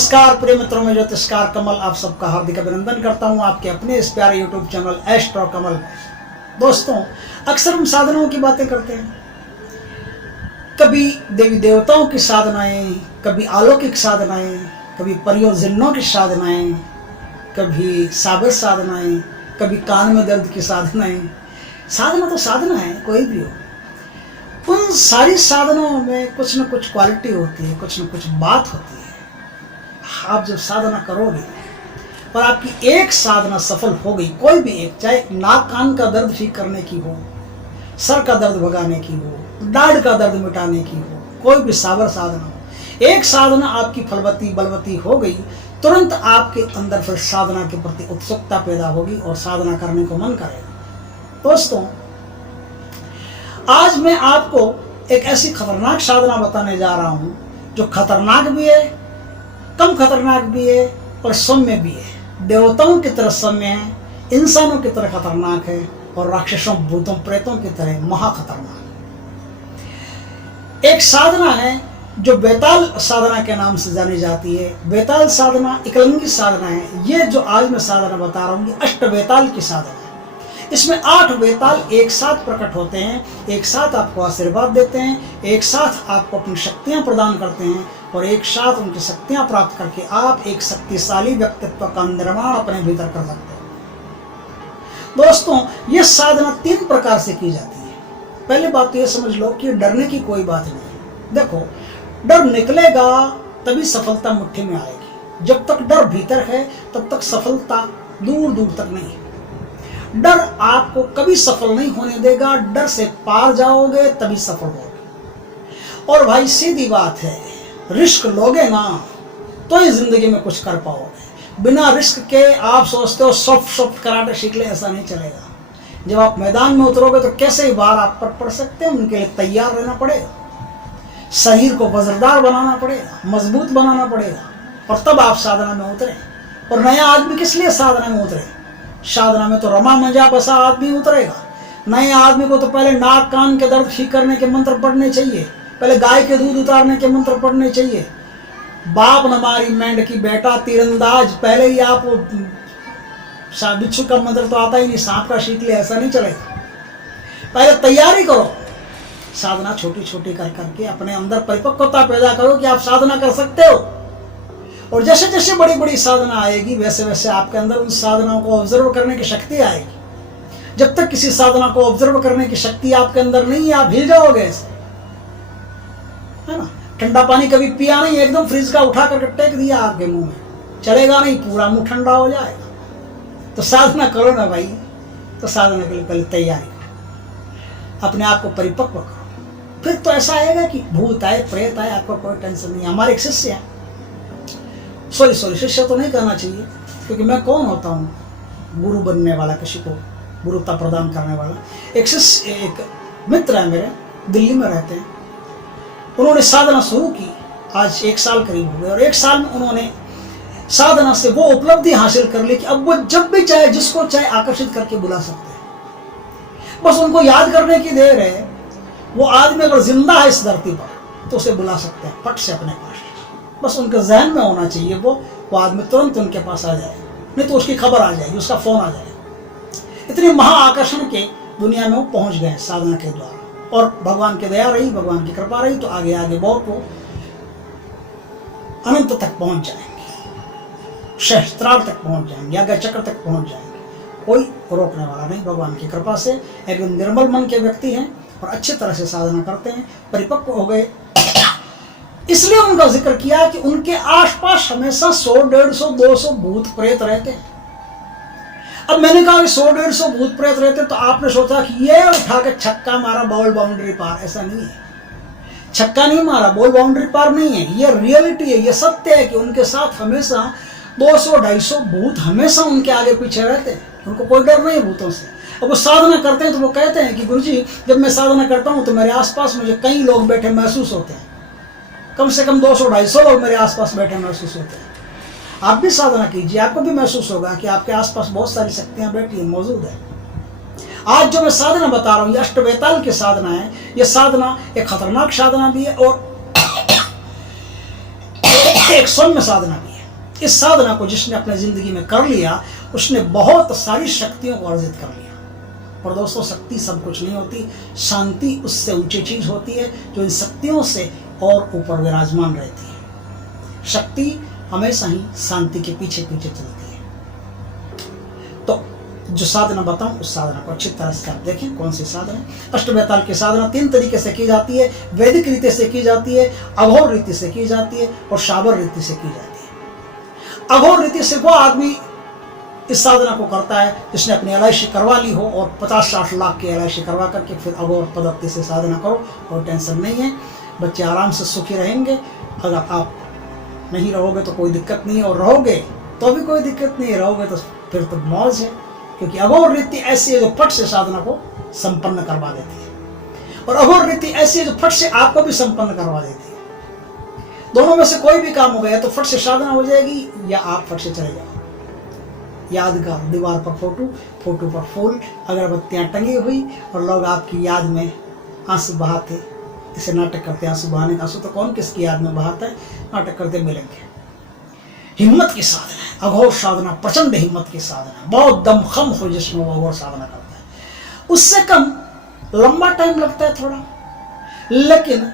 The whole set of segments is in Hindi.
नमस्कार प्रिय मित्रों में ज्योतिषकार कमल आप सबका हार्दिक अभिनंदन करता हूं आपके अपने इस प्यारे यूट्यूब चैनल एस्ट्रो कमल। दोस्तों, अक्सर हम साधनाओं की बातें करते हैं, कभी देवी देवताओं की साधनाएं, कभी अलौकिक साधनाएं, कभी परियों जिन्नों की साधनाएं, कभी साबित साधनाएं, कभी कान में दर्द की साधनाएं। साधना तो साधना है, कोई भी हो। उन सारी साधनाओं में कुछ न कुछ क्वालिटी होती है, कुछ न कुछ बात होती है। आप जब साधना करोगे और आपकी एक साधना सफल हो गई, कोई भी एक, चाहे नाक कान का दर्द ठीक करने की हो, सर का दर्द भगाने की हो, दाढ़ का दर्द मिटाने की हो, कोई भी साबर साधना हो, एक साधना आपकी फलवती बलवती हो गई, तुरंत आपके अंदर फिर साधना के प्रति उत्सुकता पैदा होगी और साधना करने को मन करेगा। दोस्तों, आज मैं आपको एक ऐसी खतरनाक साधना बताने जा रहा हूं जो खतरनाक भी है, कम खतरनाक भी है और सौम्य भी है। देवताओं की तरह सौम्य है, इंसानों की तरह खतरनाक है और राक्षसों भूतों प्रेतों की तरह महाखतरनाक। एक साधना है जो बेताल साधना के नाम से जानी जाती है। बेताल साधना एकलिंगी साधना है। ये जो आज मैं साधना बता रहा हूँ ये अष्ट बेताल की साधना है। इसमें 8 बेताल एक साथ प्रकट होते हैं, एक साथ आपको आशीर्वाद देते हैं, एक साथ आपको अपनी शक्तियां प्रदान करते हैं और एक साथ उनकी शक्तियां प्राप्त करके आप एक शक्तिशाली व्यक्तित्व का निर्माण अपने भीतर कर सकते हैं। दोस्तों, यह साधना 3 प्रकार से की जाती है। पहली बात तो यह समझ लो कि डरने की कोई बात नहीं है। देखो, डर निकलेगा तभी सफलता मुट्ठी में आएगी। जब तक डर भीतर है तब तक सफलता दूर दूर तक नहीं है। डर आपको कभी सफल नहीं होने देगा। डर से पार जाओगे तभी सफल होगे। और भाई सीधी बात है, रिस्क लोगे ना तो ही जिंदगी में कुछ कर पाओगे। बिना रिस्क के आप सोचते हो सॉफ्ट कराटे सीख ले, ऐसा नहीं चलेगा। जब आप मैदान में उतरोगे तो कैसे ही बार आप पर पड़ सकते हैं, उनके लिए तैयार रहना पड़ेगा। शरीर को वजरदार बनाना पड़ेगा, मजबूत बनाना पड़ेगा और तब आप साधना में उतरे। और नया आदमी किस लिए साधना में उतरे? साधना में तो रमा मंजा बसा आदमी उतरेगा। नए आदमी को तो पहले नाक कान के दर्द ठीक करने के मंत्र पढ़ने चाहिए, पहले गाय के दूध उतारने के मंत्र पढ़ने चाहिए। बाप न मारी मेंढकी बेटा तीरंदाज, पहले ही आप बिच्छू का मंत्र तो आता ही नहीं, सांप का सीख ले, ऐसा नहीं चलेगा। पहले तैयारी करो। साधना छोटी छोटी कर करके अपने अंदर परिपक्वता पैदा करो कि आप साधना कर सकते हो। और जैसे जैसे बड़ी बड़ी साधना आएगी वैसे वैसे आपके अंदर उन साधनाओं को ऑब्जर्व करने की शक्ति आएगी। जब तक किसी साधना को ऑब्जर्व करने की शक्ति आपके अंदर नहीं है, आप हिल जाओगे ऐसे, है ना। ठंडा पानी कभी पिया नहीं, एकदम फ्रिज का उठा करके टेक दिया आपके मुंह में, चलेगा नहीं, पूरा मुंह ठंडा हो जाएगा। तो साधना करो ना भाई, तो साधना के लिए पहले तैयारी करो, अपने आप को परिपक्व करो। फिर तो ऐसा आएगा कि भूत आए प्रेत आए आपको कोई टेंशन नहीं। हमारे एक शिष्य है, सॉरी शिष्य तो नहीं कहना चाहिए, क्योंकि मैं कौन होता हूँ गुरु बनने वाला, किसी को गुरुता प्रदान करने वाला। एक शिष्य, एक मित्र है मेरे, दिल्ली में रहते हैं। उन्होंने साधना शुरू की, आज 1 साल करीब हो गए और 1 साल में उन्होंने साधना से वो उपलब्धि हासिल कर ली कि अब वो जब भी चाहे जिसको चाहे आकर्षित करके बुला सकते हैं। बस उनको याद करने की देर है। वो आदमी अगर जिंदा है इस धरती पर तो उसे बुला सकते हैं फट से अपने पास। बस उनके जहन में होना चाहिए, वो आदमी तुरंत उनके पास आ जाएगा, नहीं तो उसकी खबर आ जाएगी, उसका फोन आ जाएगा। इतनी महाआकर्षण के दुनिया में वो पहुंच गए साधना के द्वारा। और भगवान की दया रही, भगवान की कृपा रही तो आगे आगे बहुत वो अनंत तक पहुंच जाएंगे, सहस्त्रार तक पहुंच जाएंगे, आगे चक्र तक पहुंच जाएंगे। कोई रोकने वाला नहीं। भगवान की कृपा से एकदम निर्मल मन के व्यक्ति हैं और अच्छी तरह से साधना करते हैं, परिपक्व हो गए। इसलिए उनका जिक्र किया कि उनके आसपास हमेशा 100, 150, 200 भूत प्रेत रहते हैं। अब मैंने कहा 100, 150 भूत प्रेत रहते, तो आपने सोचा कि ये उठा के छक्का मारा बॉल बाउंड्री पार, ऐसा नहीं है। छक्का नहीं मारा, बॉल बाउंड्री पार नहीं है। ये रियलिटी है, ये सत्य है कि उनके साथ हमेशा 200, 250 भूत हमेशा उनके आगे पीछे रहते हैं। उनको कोई डर नहीं भूतों से। अब वो साधना करते हैं तो वो कहते हैं कि गुरुजी, जब मैं साधना करता हूँ तो मेरे आसपास मुझे कई लोग बैठे महसूस होते हैं, कम से कम 200, 250 लोग मेरे आसपास बैठे महसूस होते हैं। आप भी साधना कीजिए, आपको भी महसूस होगा कि आपके आसपास बहुत सारी शक्तियां बैठी हैं, मौजूद है। आज जो मैं साधना बता रहा हूँ ये अष्टवेताल की साधना है। ये साधना एक खतरनाक साधना भी है और एक सौम्य साधना भी है। इस साधना को जिसने अपने जिंदगी में कर लिया, उसने बहुत सारी शक्तियों को अर्जित कर लिया। पर दोस्तों, शक्ति सब कुछ नहीं होती, शांति उससे ऊंची चीज होती है, जो इन शक्तियों से और ऊपर विराजमान रहती है। शक्ति हमेशा ही शांति के पीछे पीछे चलती है। तो जो साधना बताऊं, उस साधना को अच्छी तरह से आप देखें। कौन सी साधना? अष्टबेताल की साधना 3 तरीके से की जाती है। वैदिक रीति से की जाती है, अघोर रीति से की जाती है, और शाबर रीति से की जाती है। अघोर रीति से वो आदमी इस साधना को करता है जिसने अपनी LIC करवा ली हो, और 50-60 लाख की LIC करवा करके फिर अघोर पद्धति से साधना करो, और टेंशन नहीं है, बच्चे आराम से सुखी रहेंगे। अगर आप नहीं रहोगे तो कोई दिक्कत नहीं है, और रहोगे तो भी कोई दिक्कत नहीं है, रहोगे तो फिर तो मौज है। क्योंकि अघोर रीति ऐसी है जो फट से साधना को संपन्न करवा देती है, और अघोर रीति ऐसी है जो फट से आपको भी संपन्न करवा देती है। दोनों में से कोई भी काम हो गया तो फट से साधना हो जाएगी, या आप फट से चले जाओ। यादगार, दीवार पर फोटो, फोटो पर फूल, अगरबत्तियां टंगी हुई, और लोग आपकी याद में आंसू बहाते, इसे नाटक करते आंसू बहाने का। आंसू तो कौन किसकी याद में बहाता है? नाटक करते मिलेंगे। हिम्मत की साधना है अघोर साधना, प्रचंड हिम्मत की साधना। बहुत दमखम हो जिसमें वो अघोर साधना करता है। उससे कम लंबा टाइम लगता है थोड़ा, लेकिन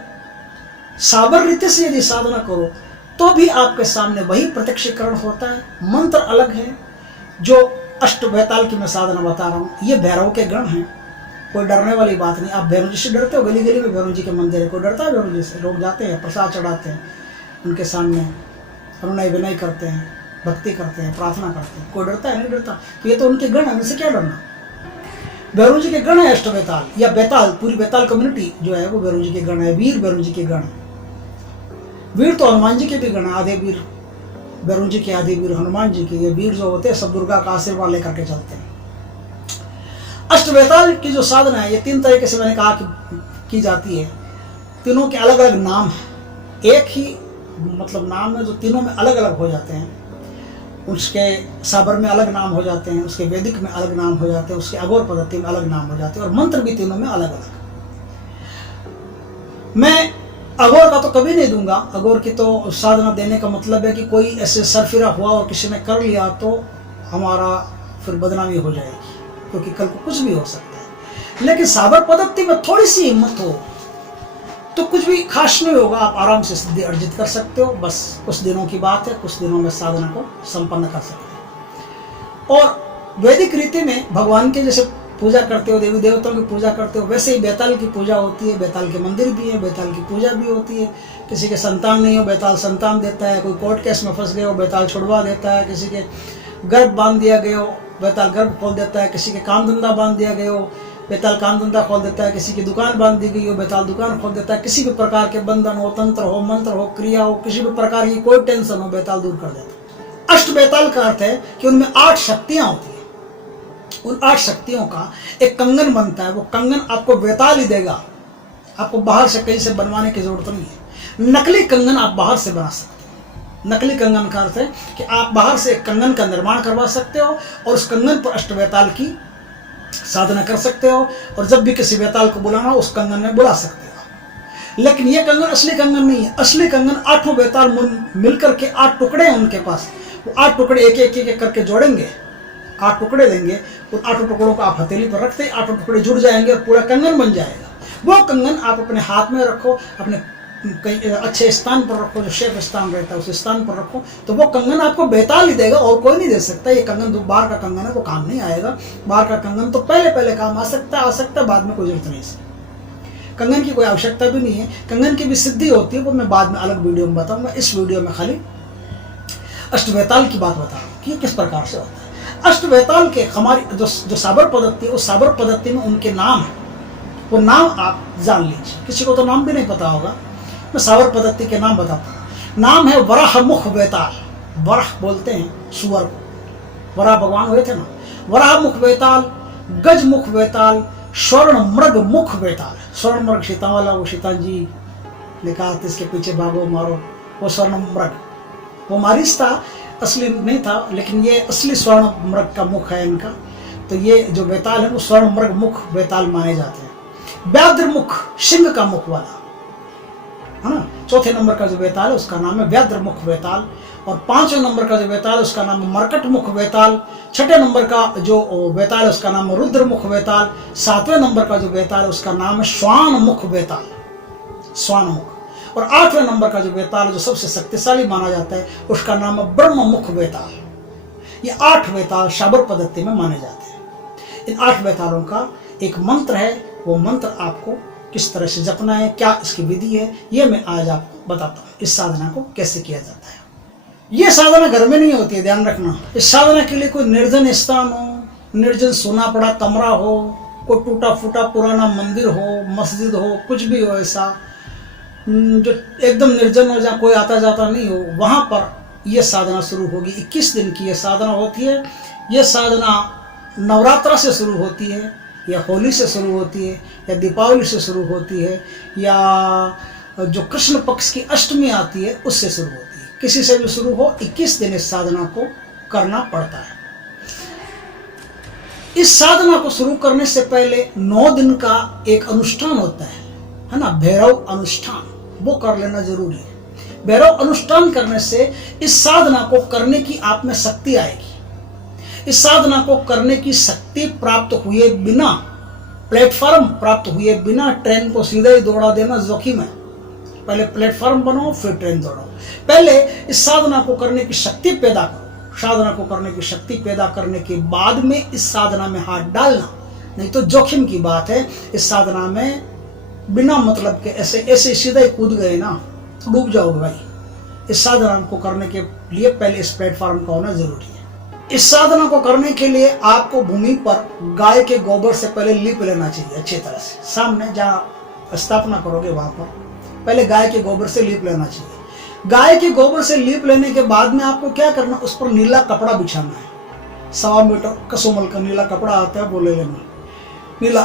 साबर रीति से यदि साधना करो तो भी आपके सामने वही प्रत्यक्षीकरण होता है। मंत्र अलग है। जो अष्टबेताल की मैं साधना बता रहा हूँ, ये भैरव के गण हैं, कोई डरने वाली बात नहीं। आप भैरव जी से डरते हो? गली गली में भैरव जी के मंदिर है, कोई डरता है भैरव जी से? लोग जाते हैं, प्रसाद चढ़ाते हैं उनके सामने, अनुनय विनय करते हैं, भक्ति करते हैं, प्रार्थना करते हैं। कोई डरता है? नहीं डरता। तो ये तो उनके गण है, उनसे क्या डरना? भैरव जी के गण है अष्टबेताल, या बेताल, पूरी बेताल कम्युनिटी जो है वो भैरव जी के गण है। वीर भैरव जी के गण है। वीर तो हनुमान जी के भी गण है, आधे वीर भैरव जी के, आधे वीर हनुमान जी के। ये वीर जो होते हैं सब दुर्गा का आशीर्वाद लेकर के चलते हैं। अष्टबेताल की जो साधना है, ये 3 तरीके से मैंने कहा कि की जाती है। तीनों के अलग अलग नाम है। एक ही मतलब नाम है जो तीनों में अलग अलग हो जाते हैं। उसके साबर में अलग नाम हो जाते हैं, उसके वैदिक में अलग नाम हो जाते हैं, उसके अघोर पद्धति में अलग नाम हो जाते हैं, और मंत्र भी तीनों में अलग अलग। मैं अघोर का तो कभी नहीं दूंगा। अघोर की तो साधना देने का मतलब है कि कोई ऐसे सरफिरा हुआ और किसी ने कर लिया तो हमारा फिर बदनामी हो जाएगी, क्योंकि कल को कुछ भी हो सकता है। लेकिन साबर पद्धति में थोड़ी सी हिम्मत हो तो कुछ भी खास नहीं होगा, आप आराम से सिद्धि अर्जित कर सकते हो। बस कुछ दिनों की बात है, कुछ दिनों में साधना को संपन्न कर सकते हो। और वैदिक रीति में भगवान के जैसे पूजा करते हो, देवी देवताओं की पूजा करते हो, वैसे ही बेताल की पूजा होती है। बेताल के मंदिर भी है, बेताल की पूजा भी होती है। किसी के संतान नहीं हो, बेताल संतान देता है। कोई कोर्ट केस में फंस गए हो, बेताल छुड़वा देता है। किसी के गर्भ बांध दिया गया हो, बेताल गर्भ खोल देता है। किसी के काम धंधा बांध दिया गया हो, बेताल काम धंधा खोल देता है। किसी की दुकान बांध दी गई हो, बेताल दुकान खोल देता है। किसी भी प्रकार के बंधन हो, तंत्र हो, मंत्र हो, क्रिया हो, किसी भी प्रकार की कोई टेंशन हो, बेताल दूर कर देता है। अष्टबेताल का अर्थ है कि उनमें 8 शक्तियां होती है। उन 8 शक्तियों का एक कंगन बनता है। वो कंगन आपको बेताल ही देगा, आपको बाहर से कहीं से बनवाने की जरूरत नहीं है। नकली कंगन आप बाहर से बना सकते हो। नकली कंगन का अर्थ है कि आप बाहर से एक कंगन का निर्माण करवा सकते हो, और उस कंगन पर अष्टबेताल की साधना कर सकते हो, और जब भी किसी बेताल को बुलाना हो उस कंगन में बुला सकते हो। लेकिन ये कंगन असली कंगन नहीं है। असली कंगन 8 बेताल मिलकर के 8 टुकड़े हैं उनके पास। वो 8 टुकड़े एक एक करके जोड़ेंगे, 8 टुकड़े देंगे। उन 8 टुकड़ों को आप हथेली पर रखते ही 8 टुकड़े जुड़ जाएंगे और पूरा कंगन बन जाएगा। वो कंगन आप अपने हाथ में रखो, अपने कहीं अच्छे स्थान पर रखो, जो शेफ स्थान रहता है उस स्थान पर रखो, तो वो कंगन आपको बेताल ही देगा, और कोई नहीं दे सकता। ये कंगन बाहर का कंगन है, वो काम नहीं आएगा। बाहर का कंगन तो पहले काम आ सकता है, बाद में कोई जरूरत नहीं है। कंगन की कोई आवश्यकता भी नहीं है। कंगन की भी सिद्धि होती है, वो मैं बाद में अलग वीडियो में बताऊंगा। इस वीडियो में खाली अष्टबेताल की बात बता रहा हूँ कि किस प्रकार से होता है। अष्टबेताल के हमारी जो साबर पद्धति है, उस साबर पद्धति में उनके नाम है। वो नाम आप जान लीजिए। किसी को तो नाम भी नहीं पता होगा, मैं साबर पद्धति के नाम बताता हूँ। नाम है वराह मुख बेताल। वराह बोलते हैं सुअर को, वराह भगवान हुए थे ना। वराह मुख बेताल, गज मुख बेताल, स्वर्ण मृग मुख बेताल। स्वर्ण मृग सीता वाला, वो सीता जी ने कहा था इसके पीछे भागो मारो, वो स्वर्ण मृग, वो मारिस था, असली नहीं था, लेकिन ये असली स्वर्ण मृग का मुख है इनका। तो ये जो बेताल है वो स्वर्ण मृग मुख बेताल माने जाते हैं। व्याघ्र मुख, सिंह का मुख वाला है ना। चौथे नंबर का जो बेताल है उसका नाम है व्याघ्र मुख बेताल, और 5वें नंबर का जो बेताल है उसका नाम है मरकट मुख बेताल, 6ठे नंबर का जो बेताल है उसका नाम है रुद्र मुख बेताल, 7वें नंबर का जो बेताल है उसका नाम है श्वान मुख बेताल, श्वान मुख, और 8वें नंबर का जो बेताल है जो सबसे शक्तिशाली माना जाता है उसका नाम है ब्रह्म मुख बेताल। ये 8 बेताल शाबर पद्धति में माने जाते हैं। इन 8 बेतालों का एक मंत्र है, वो मंत्र आपको किस तरह से जपना है, क्या इसकी विधि है, ये मैं आज आपको बताता हूँ। इस साधना को कैसे किया जाता है। ये साधना घर में नहीं होती है, ध्यान रखना। इस साधना के लिए कोई निर्जन स्थान हो, निर्जन सोना पड़ा कमरा हो, कोई टूटा फूटा पुराना मंदिर हो, मस्जिद हो, कुछ भी हो ऐसा जो एकदम निर्जन हो, जहाँ कोई आता जाता नहीं हो, वहाँ पर यह साधना शुरू होगी। 21 दिन की यह साधना होती है। यह साधना नवरात्रा से शुरू होती है, या होली से शुरू होती है, या दीपावली से शुरू होती है, या जो कृष्ण पक्ष की अष्टमी आती है उससे शुरू होती है। किसी से भी शुरू हो, 21 दिन इस साधना को करना पड़ता है। इस साधना को शुरू करने से पहले 9 दिन का एक अनुष्ठान होता है ना, भैरव अनुष्ठान, वो कर लेना जरूरी है। भैरव अनुष्ठान करने से इस साधना को करने की आप में शक्ति आएगी। इस साधना को करने की शक्ति प्राप्त हुए बिना, प्लेटफॉर्म प्राप्त हुए बिना ट्रेन को सीधा ही दौड़ा देना जोखिम है। पहले प्लेटफॉर्म बनाओ फिर ट्रेन दौड़ाओ। पहले इस साधना को करने की शक्ति पैदा करो। साधना को करने की शक्ति पैदा करने के बाद में इस साधना में हाथ डालना, नहीं तो जोखिम की बात है। इस साधना में बिना मतलब के ऐसे ऐसे सीधा ही कूद गए ना, डूब जाओगे भाई। इस साधना को करने के लिए पहले इस प्लेटफॉर्म का होना जरूरी है। इस साधना को करने के लिए आपको भूमि पर गाय के गोबर से पहले लीप लेना चाहिए अच्छी तरह से। सामने जहाँ स्थापना करोगे वहां पर पहले गाय के गोबर से लीप लेना चाहिए। गाय के गोबर से लीप लेने के बाद में आपको क्या करना, उस पर नीला कपड़ा बिछाना है। 1.25 मीटर कसोमल का नीला कपड़ा आता है, वो ले लेना। नीला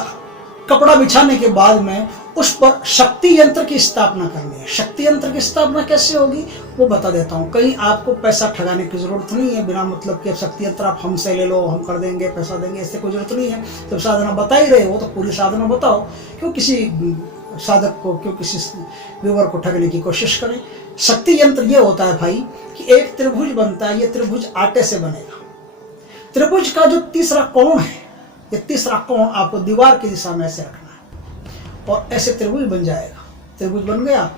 कपड़ा बिछाने के बाद में उस पर शक्ति यंत्र की स्थापना करनी है। शक्ति यंत्र की स्थापना कैसे होगी वो बता देता हूँ। कहीं आपको पैसा ठगाने की जरूरत नहीं है, बिना मतलब के शक्ति यंत्र आप हमसे ले लो, हम कर देंगे, पैसा देंगे, ऐसे कोई जरूरत नहीं है। जब साधना बता ही रहे हो तो पूरी साधना बताओ, क्यों किसी साधक को, क्यों किसी व्यूअर को ठगने की कोशिश करें। शक्ति यंत्र ये होता है भाई कि एक त्रिभुज बनता है, ये त्रिभुज आटे से बनेगा। त्रिभुज का जो तीसरा कोण है, ये तीसरा कोण आपको दीवार की दिशा में ऐसे रखना है और ऐसे त्रिभुज बन जाएगा। त्रिभुज बन गया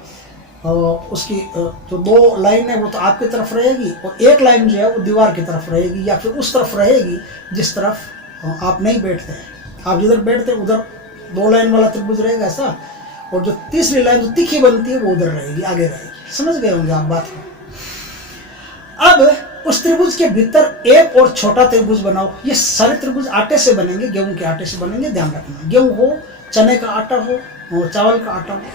और उसकी जो 2 लाइन है वो तो आपकी तरफ रहेगी और एक लाइन जो है वो दीवार की तरफ रहेगी, या फिर उस तरफ रहेगी जिस तरफ आप नहीं बैठते हैं। आप जिधर बैठते हैं उधर 2 लाइन वाला त्रिभुज रहेगा ऐसा, और जो तीसरी लाइन जो तीखी बनती है वो उधर रहेगी, आगे रहेगी। समझ गए होंगे आप बात को। अब उस त्रिभुज के भीतर एक और छोटा त्रिभुज बनाओ। ये सारे त्रिभुज आटे से बनेंगे, गेहूं के आटे से बनेंगे, ध्यान रखना। गेहूं हो, चने का आटा हो, चावल का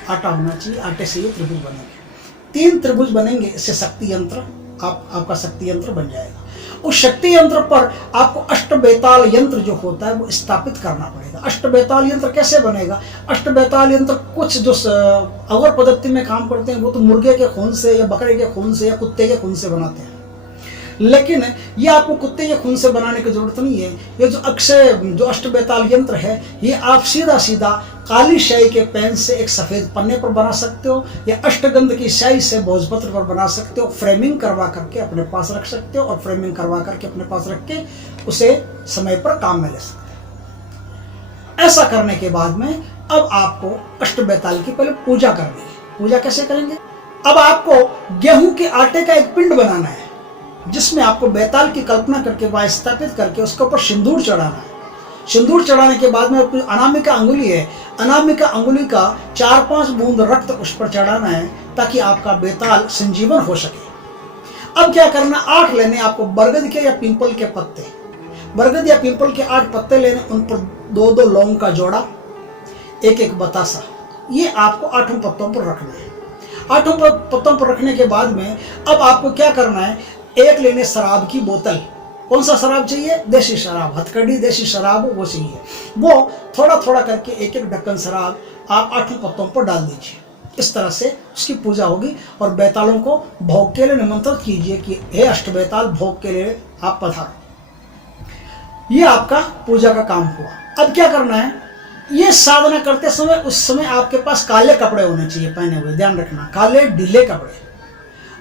आटा होना चाहिए, आटे से ये त्रिभुज बनेंगे। 3 त्रिभुज बनेंगे, इससे शक्ति यंत्र आपका शक्ति यंत्र बन जाएगा। उस शक्ति यंत्र पर आपको अष्टबेताल यंत्र जो होता है वो स्थापित करना पड़ेगा। अष्टबेताल यंत्र कैसे बनेगा? अष्टबेताल यंत्र कुछ जो अवर पद्धति में काम करते हैं वो तो मुर्गे के खून से या बकरे के खून से या कुत्ते के खून से बनाते हैं, लेकिन ये आपको कुत्ते के खून से बनाने की जरूरत नहीं है। ये जो अष्टबेताल यंत्र है ये आप सीधा सीधा काली स्याही के पेन से एक सफेद पन्ने पर बना सकते हो, या अष्टगंध की स्याही से भोजपत्र पर बना सकते हो। फ्रेमिंग करवा करके अपने पास रख सकते हो और फ्रेमिंग करवा करके अपने पास रख के उसे समय पर काम में ले सकते हो। ऐसा करने के बाद में अब आपको अष्टबेताल की पहले पूजा करनी है। पूजा कैसे करेंगे? अब आपको गेहूं के आटे का एक पिंड बनाना है जिसमें आपको बेताल की कल्पना करके वहां स्थापित करके उसके ऊपर सिंदूर चढ़ाना है। सिंदूर चढ़ाने के बाद में अपनी अनामिका अंगुली है, अनामिका अंगुली का 4-5 बूंद रक्त उस पर चढ़ाना है ताकि आपका बेताल संजीवन हो सके। अब क्या करना, 8 लेने आपको बरगद के या पीपल के पत्ते, बरगद या पीपल के 8 पत्ते लेने, उन पर 2-2 लौंग का जोड़ा, 1-1 बतासा, ये आपको 8 पत्तों पर रखना है। 8 पत्तों पर रखने के बाद में अब आपको क्या करना है, 1 लेने शराब की बोतल। कौन सा शराब चाहिए? देसी शराब, हथकड़ी देसी शराब वो चाहिए। वो थोड़ा थोड़ा करके 1-1 ढक्कन शराब आप 8 पत्तों पर डाल दीजिए। इस तरह से उसकी पूजा होगी और बेतालों को भोग के लिए निमंत्रित कीजिए कि हे अष्टबेताल भोग के लिए आप पधारो। ये आपका पूजा का काम हुआ। अब क्या करना है, ये साधना करते समय उस समय आपके पास काले कपड़े होने चाहिए पहने हुए, ध्यान रखना, काले ढीले कपड़े।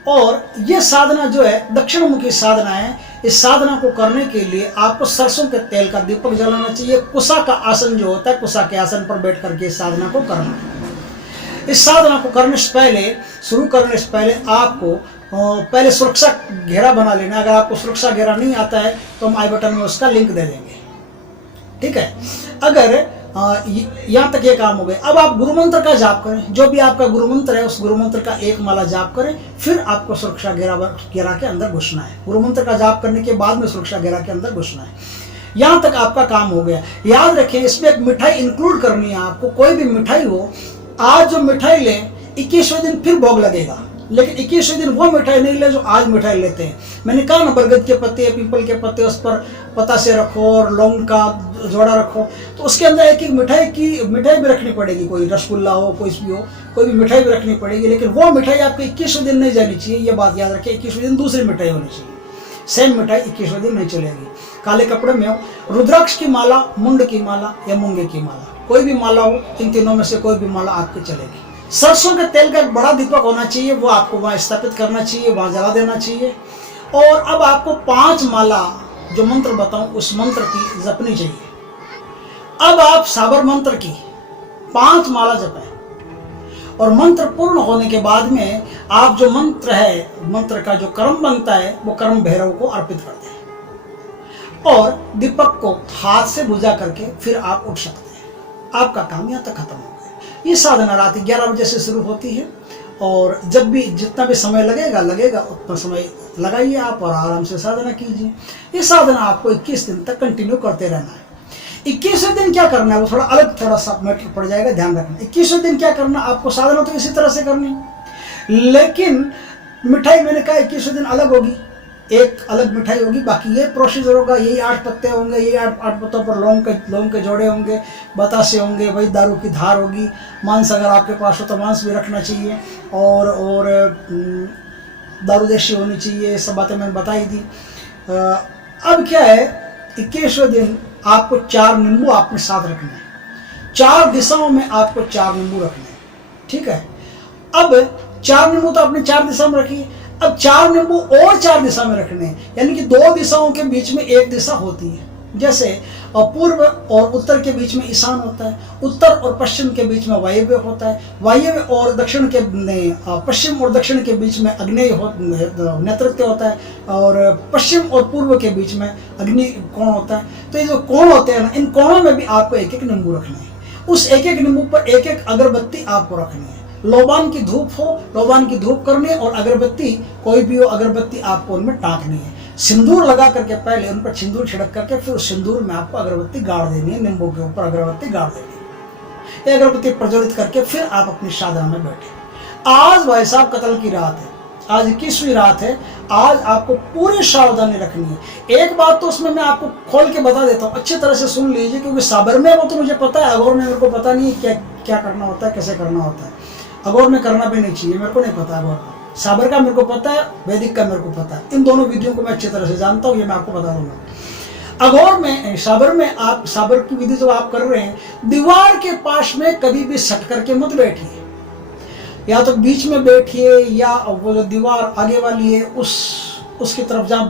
और ये साधना जो है दक्षिण मुखी साधना है। इस साधना को करने के लिए आपको सरसों के तेल का दीपक जलाना चाहिए। कुशा का आसन जो होता है, कुशा के आसन पर बैठ करके इस साधना को करना है। इस साधना को करने से पहले, शुरू करने से पहले आपको पहले सुरक्षा घेरा बना लेना। अगर आपको सुरक्षा घेरा नहीं आता है तो हम आई बटन में उसका लिंक दे देंगे, ठीक है। अगर यहाँ तक ये काम हो गए, अब आप गुरु मंत्र का जाप करें। जो भी आपका गुरु मंत्र है उस गुरु मंत्र का एक माला जाप करें, फिर आपको सुरक्षा घेरा के अंदर घुसना है। गुरु मंत्र का जाप करने के बाद में सुरक्षा घेरा के अंदर घुसना है। यहाँ तक आपका काम हो गया। याद रखें, इसमें एक मिठाई इंक्लूड करनी है आपको। कोई भी मिठाई हो, आज जो मिठाई लें 21वें दिन फिर भोग लगेगा, लेकिन 21वें दिन वो मिठाई नहीं ले जो आज मिठाई लेते हैं। मैंने कहा ना, बरगद के पत्ते, पीपल के पत्ते, उस पर पतासे रखो और लौंग का जोड़ा रखो, तो उसके अंदर एक एक मिठाई भी रखनी पड़ेगी। कोई रसगुल्ला हो, कोई भी हो, कोई भी मिठाई भी रखनी पड़ेगी। लेकिन वो मिठाई आपको 21वें दिन नहीं जानी चाहिए, ये बात याद रखें। 21वें दिन दूसरी मिठाई होनी चाहिए, सेम मिठाई 21वें दिन नहीं चलेगी। काले कपड़े में हो, रुद्राक्ष की माला, मुंड की माला या मूंगे की माला, कोई भी माला हो, इन तीनों में से कोई भी माला आपकी चलेगी। सरसों के तेल का एक बड़ा दीपक होना चाहिए, वो आपको वहाँ स्थापित करना चाहिए, वहाँ जला देना चाहिए। और अब आपको 5 माला जो मंत्र बताऊं उस मंत्र की जपनी चाहिए। अब आप साबर मंत्र की 5 माला जपें और मंत्र पूर्ण होने के बाद में आप जो मंत्र है, मंत्र का जो कर्म बनता है, वो कर्म भैरव को अर्पित कर दें और दीपक को हाथ से बुझा करके फिर आप उठ सकते हैं। आपका काम यहाँ तक खत्म हो गया। ये साधना रात 11 बजे से शुरू होती है और जब भी जितना भी समय लगेगा उतना समय लगाइए आप और आराम से साधना कीजिए। ये साधना आपको 21 दिन तक कंटिन्यू करते रहना है। 21वें दिन क्या करना है वो थोड़ा सा मैटर पड़ जाएगा, ध्यान रखना। 21वें दिन क्या करना, आपको साधना तो इसी तरह से करनी, लेकिन मिठाई मैंने कहा 21वें दिन अलग होगी, एक अलग मिठाई होगी। बाकी ये प्रोसीजर होगा, यही 8 पत्ते होंगे, यही 8 पत्तों पर लौंग के जोड़े होंगे, बतासे होंगे, वही दारू की धार होगी। मांस अगर आपके पास हो तो मांस भी रखना चाहिए और दारू देशी होनी चाहिए। ये सब बातें मैंने बताई दी। अब क्या है, 21वें दिन आपको 4 नींबू अपने साथ रखने हैं। 4 दिशाओं में आपको 4 नींबू रखने हैं, ठीक है। अब 4 नींबू तो आपने 4 दिशा में रखी, अब 4 नींबू और 4 दिशा में रखने हैं, यानी कि 2 दिशाओं के बीच में एक दिशा होती है। जैसे पूर्व और उत्तर के बीच में ईशान होता है, उत्तर और पश्चिम के बीच में वायव्य होता है, वायव्य और दक्षिण के पश्चिम और दक्षिण के बीच में अग्नेय नेतृत्व होता है, और पश्चिम और पूर्व के बीच में अग्नि कोण होता है। तो ये जो कोण होते हैं ना, इन कोणों में भी आपको एक एक नींबू रखने हैं। उस एक एक नींबू पर एक एक अगरबत्ती आपको रखनी है। लोबान की धूप हो, लोबान की धूप करनी है, और अगरबत्ती कोई भी हो, अगरबत्ती आपको उनमें टाँकनी है। सिंदूर लगा करके पहले उन पर सिंदूर छिड़क करके फिर उस सिंदूर में आपको अगरबत्ती गाड़ देनी है, नींबू के ऊपर अगरबत्ती गाड़ देनी है। ये अगरबत्ती प्रज्वलित करके फिर आप अपनी साधना में बैठे। आज भाई साहब कत्ल की रात है, आज 21वीं रात है। आज आपको पूरी सावधानी रखनी है। एक बात तो उसमें मैं आपको खोल के बता देता हूँ, अच्छी तरह से सुन लीजिए, क्योंकि साबर में वो तो मुझे पता है, अगोर में मेरे को पता नहीं है क्या करना होता है, कैसे करना होता है। अगोर में करना भी नहीं चाहिए, मेरे को नहीं पता अगोर का। साबर का मेरे को पता है, वैदिक का मेरे को पता है। इन दोनों विधियों को मैं अच्छी तरह से जानता हूँ, ये मैं आपको बता दूंगा। अगोर में, साबर में आप साबर की विधि जो आप कर रहे हैं, दीवार के पास में कभी भी सट करके मत बैठिए, या तो बीच में बैठिए, या वो जो दीवार आगे वाली है उसकी तरफ जहाँ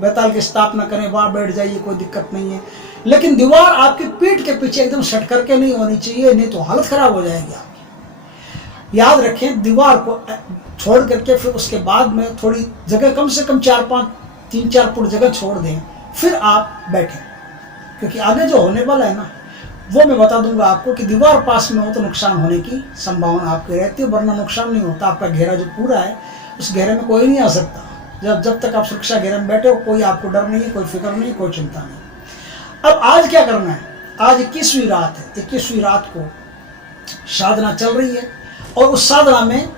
बैताल की स्थापना करें वहाँ बैठ जाइए, कोई दिक्कत नहीं है। लेकिन दीवार आपकी पीठ के पीछे एकदम सट करके नहीं होनी चाहिए, नहीं तो हालत खराब हो जाएगी आपकी। याद रखें, दीवार को छोड़ करके फिर उसके बाद में थोड़ी जगह, कम से कम 3-4 फुट जगह छोड़ दें, फिर आप बैठें, क्योंकि आगे जो होने वाला है ना वो मैं बता दूंगा आपको कि दीवार पास में हो तो नुकसान होने की संभावना आपकी रहती है, वरना नुकसान नहीं होता। आपका घेरा जो पूरा है उस घेरे में कोई नहीं आ सकता। जब तक आप सुरक्षा घेरे में बैठे हो, कोई आपको डर नहीं है, कोई फिक्र नहीं, कोई चिंता नहीं। अब आज क्या करना है, आज 21वीं रात है। 21वीं रात को साधना चल रही है, और उस साधना में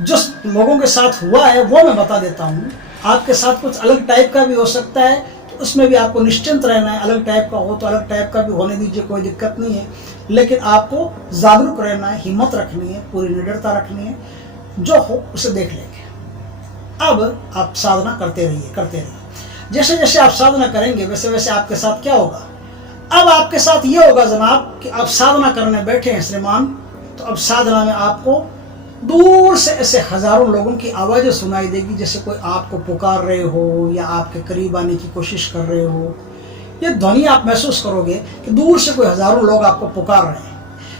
जो लोगों के साथ हुआ है वो मैं बता देता हूँ। आपके साथ कुछ अलग टाइप का भी हो सकता है, तो उसमें भी आपको निश्चिंत रहना है। अलग टाइप का हो तो अलग टाइप का भी होने दीजिए, कोई दिक्कत नहीं है, लेकिन आपको जागरूक रहना है, हिम्मत रखनी है, पूरी निडरता रखनी है। जो हो उसे देख लेंगे। अब आप साधना करते रहिए। जैसे जैसे आप साधना करेंगे वैसे वैसे आपके साथ क्या होगा, अब आपके साथ ये होगा जनाब कि आप साधना करने बैठे हैं श्रीमान, तो अब साधना में आपको दूर से ऐसे हजारों लोगों की आवाज़ें सुनाई देगी, जैसे कोई आपको पुकार रहे हो या आपके करीब आने की कोशिश कर रहे हो। ये ध्वनि आप महसूस करोगे कि दूर से कोई हजारों लोग आपको पुकार रहे हैं।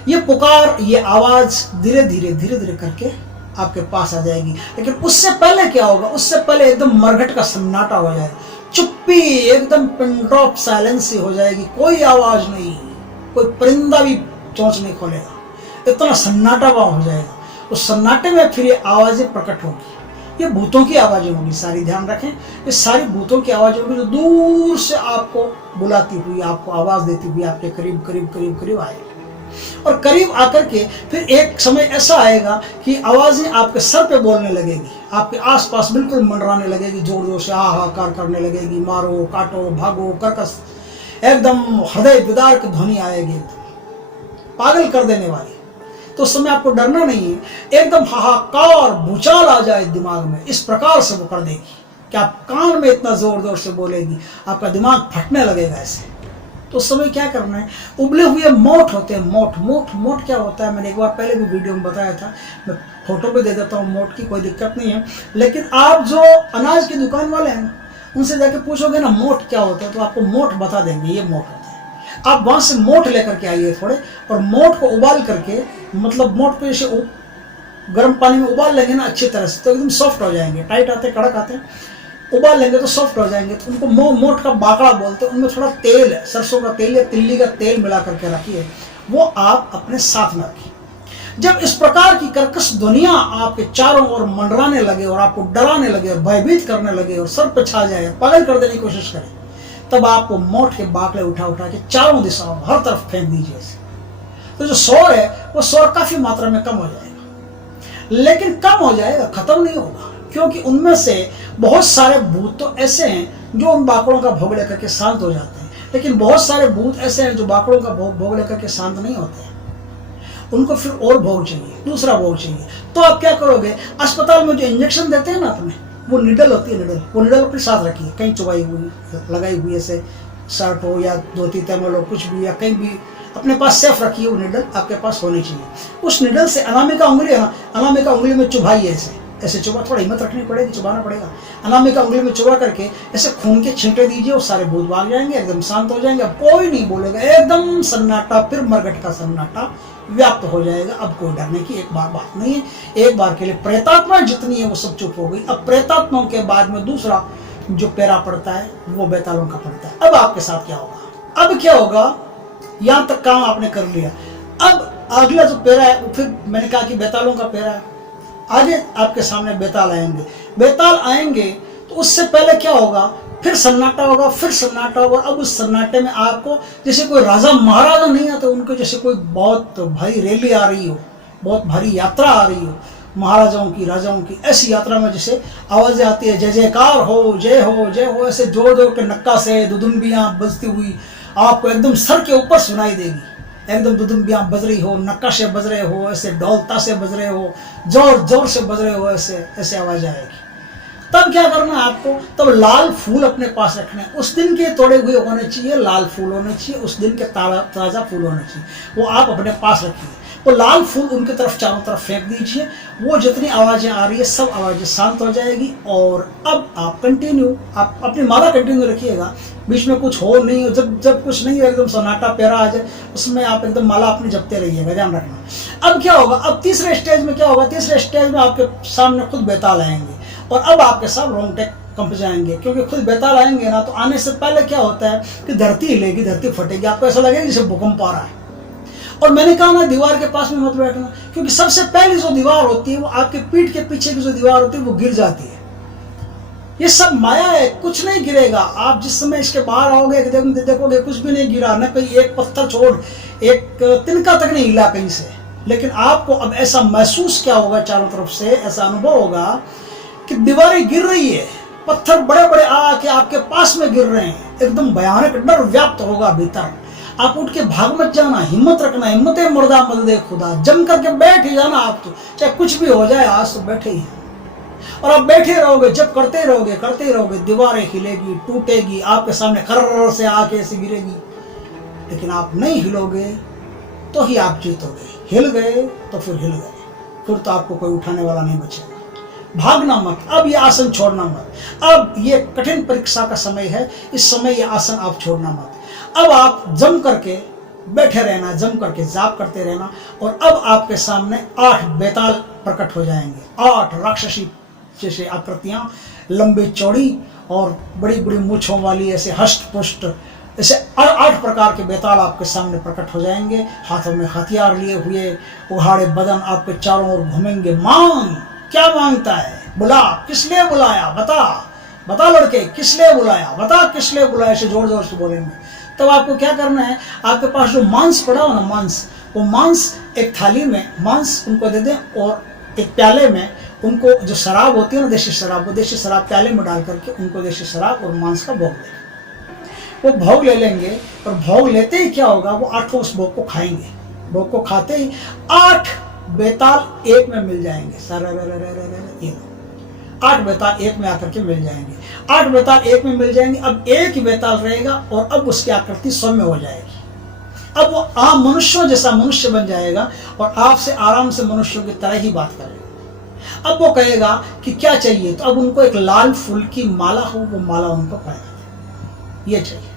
ये पुकार, ये आवाज़ धीरे धीरे करके आपके पास आ जाएगी। लेकिन उससे पहले क्या होगा, उससे पहले एकदम मरघट का सन्नाटा हो जाएगा, चुप्पी, एकदम पिन ड्रॉप साइलेंस ही हो जाएगी, कोई आवाज़ नहीं, कोई परिंदा भी चोंच नहीं खोलेगा, इतना सन्नाटा वहाँ हो जाएगा। उस सन्नाटे में फिर ये आवाज़ें प्रकट होगी, ये भूतों की आवाज़ें होंगी सारी, ध्यान रखें, ये सारी भूतों की आवाज़ें होंगी जो दूर से आपको बुलाती हुई, आपको आवाज़ देती हुई आपके करीब आएगी। और करीब आकर के फिर एक समय ऐसा आएगा कि आवाज़ें आपके सर पे बोलने लगेगी, आपके आसपास बिल्कुल मंडराने लगेगी, जोर जोर से हाहाकार करने लगेगी, मारो काटो भागो कर्कश, एकदम हृदय विदारक ध्वनि आएगी, पागल कर देने वाली। तो उस समय आपको डरना नहीं है, एकदम हाहाकार भूचाल आ जाए दिमाग में, इस प्रकार से वो कर देगी कि आप कान में इतना जोर से बोलेगी, आपका दिमाग फटने लगेगा ऐसे। तो उस समय क्या करना है, उबले हुए मोठ होते हैं, मोठ क्या होता है, मैंने एक बार पहले भी वीडियो में बताया था, मैं फोटो भी दे देता हूँ मोठ की, कोई दिक्कत नहीं है। लेकिन आप जो अनाज की दुकान वाले हैं ना, उनसे जाके पूछोगे ना मोठ क्या होता है, तो आपको मोठ बता देंगे, ये मोठ होता है। आप वहाँ से मोठ लेकर के आइए थोड़े, और मोठ को उबाल करके, मतलब मोठ को जैसे गर्म पानी में उबाल लेंगे ना अच्छी तरह से, तो एकदम सॉफ्ट हो जाएंगे, टाइट आते कड़क आते हैं, उबाल लेंगे तो सॉफ्ट हो जाएंगे। तो उनको मोठ का बाकड़ा बोलते हैं, उनमें थोड़ा तेल, सरसों का तेल या तिल्ली का तेल मिला करके रखिए, वो आप अपने साथ में रखिए। जब इस प्रकार की कर्कश दुनिया आपके चारों ओर मंडराने लगे और आपको डराने लगे और भयभीत करने लगे और सर पे छा जाए, पागल कर देने की कोशिश करे, तब आपको मोठ के बाकड़े उठा के चारों दिशाओं में हर तरफ फेंक दीजिए। तो जो शोर है वो शोर काफी मात्रा में कम हो जाएगा, लेकिन कम हो जाएगा, खत्म नहीं होगा, क्योंकि उनमें से बहुत सारे भूत तो ऐसे हैं जो उन बाकड़ों का भोग लेकर के शांत हो जाते हैं, लेकिन बहुत सारे भूत ऐसे हैं जो बाकड़ों का भोग लेकर के शांत नहीं होते हैं, उनको फिर और भोग चाहिए, दूसरा भोग चाहिए। तो आप क्या करोगे, अस्पताल में जो इंजेक्शन देते हैं ना अपने, वो निडल होती है, वो निडल अपने साथ रखिए, कहीं चुबाई हुई लगाई हुई, ऐसे शर्ट हो या धोती तैमल हो, कुछ भी, या कहीं भी अपने पास सेफ रखिए, वो निडल आपके पास होनी चाहिए। उस निडल से अनामिका उंगली है ना, अनामिका उंगली में चुभाइए, ऐसे चुबा, थोड़ा हिम्मत रखनी पड़ेगी, चुबाना पड़ेगा। अनामिका उंगली में चुबा करके ऐसे खून के छींटे दीजिए, और सारे भूत भाग जाएंगे, एकदम शांत हो जाएंगे, अब कोई नहीं बोलेगा, एकदम सन्नाटा, फिर मरघट का सन्नाटा व्याप्त हो जाएगा। अब कोई डरने की एक बार बात नहीं है, एक बार के लिए प्रेतात्मा जितनी है वो सब चुप हो गई। अब प्रेतात्माओं के बाद में दूसरा जो पैरा पड़ता है वो बेतालों का पड़ता है। अब आपके साथ क्या होगा, अब क्या होगा, यहाँ तक काम आपने कर लिया। अब अगला जो पैरा है, फिर मैंने कहा कि बेतालों का पैरा है, आगे आपके सामने बेताल आएंगे। बेताल आएंगे तो उससे पहले क्या होगा, फिर सन्नाटा होगा, फिर सन्नाटा होगा। अब उस सन्नाटे में आपको जैसे कोई राजा महाराजा नहीं आते, उनको जैसे कोई बहुत भारी रैली आ रही हो, बहुत भारी यात्रा आ रही हो महाराजाओं की, राजाओं की, ऐसी यात्रा में जैसे आवाज़ें आती है, जय जयकार हो, जय हो, जय हो, ऐसे जोर जोर के नक्का से दुदुम्बियाँ बजती हुई आपको एकदम सर के ऊपर सुनाई देगी, एकदम दुदुम्बियाँ बज रही हो, नक्काशे बज रहे हो, ऐसे ढोलता से बज रहे हो, जोर जोर से बज रहे हो, ऐसे आवाज़ आएगी। तब क्या करना है आपको, तब लाल फूल अपने पास रखने, उस दिन के तोड़े हुए होने चाहिए, लाल फूल होने चाहिए, उस दिन के ताज़ा फूल होने चाहिए, वो आप अपने पास रखिए। वो लाल फूल उनकी तरफ, चारों तरफ फेंक दीजिए, वो जितनी आवाज़ें आ रही है सब आवाज़ें शांत हो जाएगी। और अब आप कंटिन्यू, आप अपनी माला कंटिन्यू रखिएगा, बीच में कुछ हो नहीं हो, जब कुछ नहीं हो, एकदम सन्नाटा प्यारा आ जाए, उसमें आप एकदम माला अपनी जपते रहिएगा, ध्यान रखना। अब क्या होगा, अब तीसरे स्टेज में क्या होगा, तीसरे स्टेज में आपके सामने खुद बेताल आएंगे, और अब आपके सब रोंगटे कंप जाएंगे, क्योंकि खुद बेताल आएंगे ना, तो आने से पहले क्या होता है कि धरती हिलेगी, धरती फटेगी, आपको ऐसा लगेगा जैसे भूकंप आ रहा है। और मैंने कहा ना, दीवार के पास में मत बैठना, क्योंकि सबसे पहली जो दीवार होती है वो आपके पीठ के पीछे की जो दीवार होती है वो गिर जाती है। ये सब माया है, कुछ नहीं गिरेगा। आप जिस समय इसके बाहर आओगे देखोगे कुछ भी नहीं गिरा, न कहीं एक पत्थर छोड़, एक तिनका तक नहीं हिला कहीं से। लेकिन आपको अब ऐसा महसूस क्या होगा, चारों तरफ से ऐसा अनुभव होगा कि दीवारें गिर रही है, पत्थर बड़े बड़े आके आपके पास में गिर रहे हैं, एकदम भयानक डर व्याप्त होगा भीतर। आप उठ के भाग मत जाना, हिम्मत रखना, हिम्मत मुर्दा मत दे खुदा, जम करके बैठ ही जाना। आप तो चाहे कुछ भी हो जाए, आज तो बैठे ही हैं, और आप बैठे रहोगे, जब करते रहोगे, दीवारें हिलेगी, टूटेगी, आपके सामने खर्र से आके ऐसे गिरेगी, लेकिन आप नहीं हिलोगे तो ही आप जीतोगे। हिल गए तो फिर हिल गए, फिर तो आपको कोई उठाने वाला नहीं बचेगा। भागना मत, अब ये आसन छोड़ना मत। अब ये कठिन परीक्षा का समय है, इस समय ये आसन आप छोड़ना मत। अब आप जम करके बैठे रहना, जम करके जाप करते रहना। और अब आपके सामने 8 बेताल प्रकट हो जाएंगे। 8 राक्षसी जैसे आकृतियां, लंबी चौड़ी और बड़ी बड़ी मूछों वाली, ऐसे हष्ट पुष्ट, ऐसे 8 प्रकार के बेताल आपके सामने प्रकट हो जाएंगे। हाथों में हथियार लिए हुए, उघाड़े बदन आपके चारों ओर घूमेंगे। मांग, क्या मांगता है? बुला, किस लिए बुलाया? बता, बता लड़के, किस लिए बुलाया? बता किस लिए बुलाया? ऐसे जोर जोर से बोलेंगे। तब आपको क्या करना है, आपके पास जो मांस पड़ा हो ना, मांस, वो मांस एक थाली में मांस उनको दे दें, और एक प्याले में उनको जो शराब होती है ना, देशी शराब, वो देशी शराब प्याले में डाल करके उनको देशी शराब और मांस का भोग दें। वो भोग ले लेंगे, और भोग लेते ही क्या होगा, वो 8 उस भोग को खाएंगे। भोग को खाते ही 8 बेताल एक में मिल जाएंगे। ये 8 बेताल एक में आकर के मिल जाएंगे। 8 बेताल एक में मिल जाएंगे। अब एक ही बेताल रहेगा, और अब उसकी आकृति सौम्य हो जाएगी। अब वो आम मनुष्यों जैसा मनुष्य बन जाएगा, और आपसे आराम से मनुष्यों की तरह ही बात करेगा। अब वो कहेगा कि क्या चाहिए, तो अब उनको एक लाल फूल की माला हो, वो माला उनको पहना दे, ये चाहिए।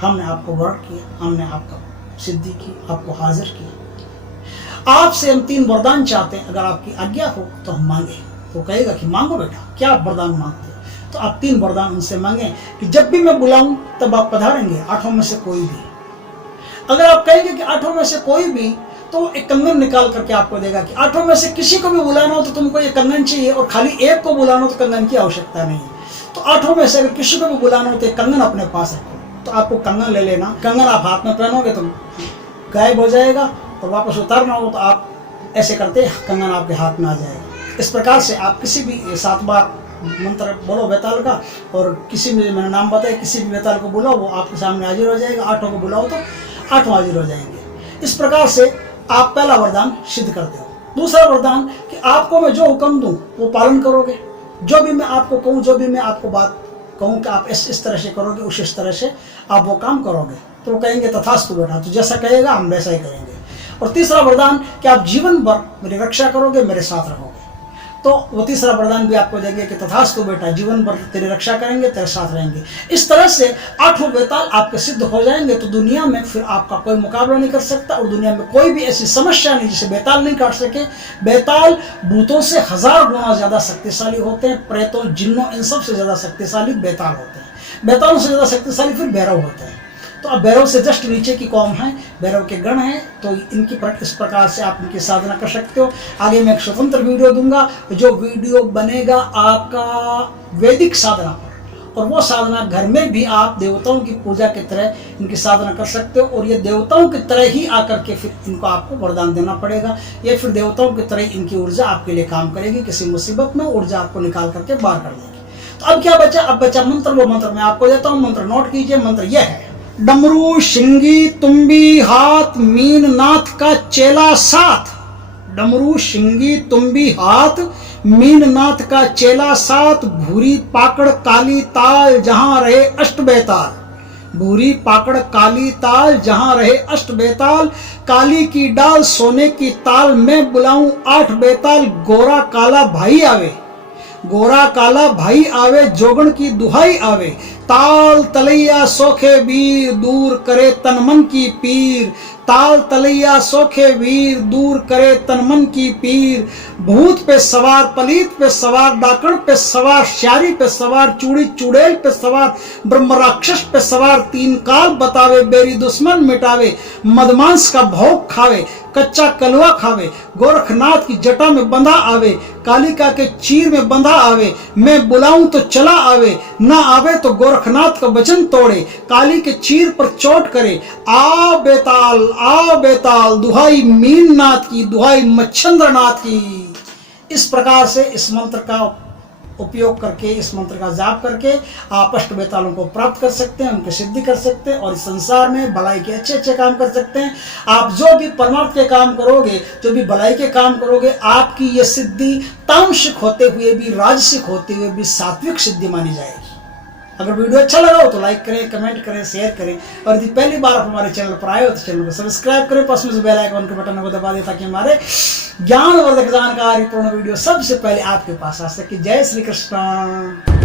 हमने आपको वर्ण किया, हमने आपका सिद्धि की, आपको हाजिर किया। आपसे हम 3 वरदान चाहते हैं, अगर आपकी आज्ञा हो तो हम मांगे। तो कहेगा कि मांगो बेटा, क्या आप वरदान मांगते हो? तो आप 3 वरदान उनसे मांगे कि जब भी मैं बुलाऊं तब आप पधारेंगे, 8 में से कोई भी। अगर आप कहेंगे कि 8 में से कोई भी, तो एक कंगन निकाल करके आपको देगा कि 8 में से किसी को भी बुलाना हो तो तुमको ये कंगन चाहिए, और खाली एक को बुलाना हो तो कंगन की आवश्यकता नहीं है। तो 8 में से अगर किसी को भी बुलाना हो तो एक कंगन अपने पास रखो। तो आपको कंगन ले लेना, कंगन आप हाथ में पहनोगे तो गायब हो जाएगा, और वापस उतारना हो तो आप ऐसे करते कंगन आपके हाथ में आ जाएगा। इस प्रकार से आप किसी भी 7 बार मंत्र बोलो बेताल का, और किसी भी, मैंने नाम बताया, किसी भी बेताल को बुलाओ, वो आपके सामने हाजिर हो जाएगा। 8 को बुलाओ तो 8 हाजिर हो जाएंगे। इस प्रकार से आप पहला वरदान सिद्ध करते हो। दूसरा वरदान कि आपको मैं जो हुक्म दूं वो पालन करोगे। जो भी मैं आपको कहूँ, जो भी मैं आपको बात कहूँ कि आप इस तरह से करोगे, उस इस तरह से आप वो काम करोगे। तो वो कहेंगे तथास्तु बेटा, तो जैसा कहेगा हम वैसा ही करेंगे। और तीसरा वरदान कि आप जीवन भर मेरी रक्षा करोगे, मेरे साथ रहोगे। तो वो तीसरा वरदान भी आपको देंगे कि तथास्तु बेटा, जीवन भर तेरी रक्षा करेंगे, तेरे साथ रहेंगे। इस तरह से 8 बेताल आपके सिद्ध हो जाएंगे, तो दुनिया में फिर आपका कोई मुकाबला नहीं कर सकता, और दुनिया में कोई भी ऐसी समस्या नहीं जिसे बेताल नहीं काट सके। बेताल भूतों से 1000 गुना ज्यादा शक्तिशाली होते हैं, प्रेतों, जिन्नों, इन सब से ज्यादा शक्तिशाली बेताल होते हैं। बेतालों से ज्यादा शक्तिशाली फिर भैरव होते हैं। तो अब भैरव से जस्ट नीचे की कौम है, भैरव के गण हैं, तो इनकी इस प्रकार से आप इनकी साधना कर सकते हो। आगे मैं एक स्वतंत्र वीडियो दूंगा, जो वीडियो बनेगा आपका वैदिक साधना पर, और वो साधना घर में भी आप देवताओं की पूजा की तरह इनकी साधना कर सकते हो। और ये देवताओं की तरह ही आकर के फिर इनको आपको वरदान देना पड़ेगा, या फिर देवताओं की तरह इनकी ऊर्जा आपके लिए काम करेगी। किसी मुसीबत में ऊर्जा आपको निकाल करके बाहर कर देगी। तो अब क्या बचा? अब बचा मंत्र। वो मंत्र मैं आपको देता हूँ, मंत्र नोट कीजिए। मंत्र यह है: डमरू शिंगी तुम्बी हाथ मीन नाथ का चेला साथ। डमरू शिंगी तुम्बी हाथ मीन नाथ का चेला साथ। भूरी पाकड़ काली ताल जहां रहे अष्ट बेताल। भूरी पाकड़ काली ताल जहां रहे अष्ट बेताल। काली की डाल सोने की ताल मैं बुलाऊं 8 बेताल। गोरा काला भाई आवे, गोरा काला भाई आवे, जोगण की दुहाई आवे। ताल तलैया सोखे वीर दूर करे तन मन की पीर। ताल तलैया सोखे वीर दूर करे तन मन की पीर। भूत पे सवार, पलीत पे सवार, डाकण पे सवार, श्यारी पे सवार, चूड़ी चुड़ैल पे सवार, ब्रह्म राक्षस पे सवार। 3 काल बतावे, बेरी दुश्मन मिटावे। मदमांस का भोग खावे, कच्चा कलवा खावे। गोरखनाथ की जटा में बंधा आवे, कालिका के चीर में बंधा आवे। मैं बुलाऊं तो चला आवे, ना आवे तो गोरखनाथ का वचन तोड़े। काली के चीर पर चोट करे। आ बेताल, दुहाई मीन नाथ की, दुहाई मच्छंद्र नाथ की। इस प्रकार से इस मंत्र का उपयोग करके, इस मंत्र का जाप करके आप अष्ट बेतालों को प्राप्त कर सकते हैं, उनकी सिद्धि कर सकते हैं, और इस संसार में भलाई के अच्छे अच्छे काम कर सकते हैं। आप जो भी परमार्थ के काम करोगे, जो भी भलाई के काम करोगे, आपकी ये सिद्धि तामसिक होते हुए भी, राजसिक होते हुए भी सात्विक सिद्धि मानी जाएगी। अगर वीडियो अच्छा लगा हो तो लाइक करें, कमेंट करें, शेयर करें, और यदि पहली बार आप हमारे चैनल पर आए हो तो चैनल को सब्सक्राइब करें, पास में बेल आइकन के बटन को दबा दें ताकि हमारे ज्ञानवर्धक जानकारी पूर्ण वीडियो सबसे पहले आपके पास आ सके। जय श्री कृष्ण।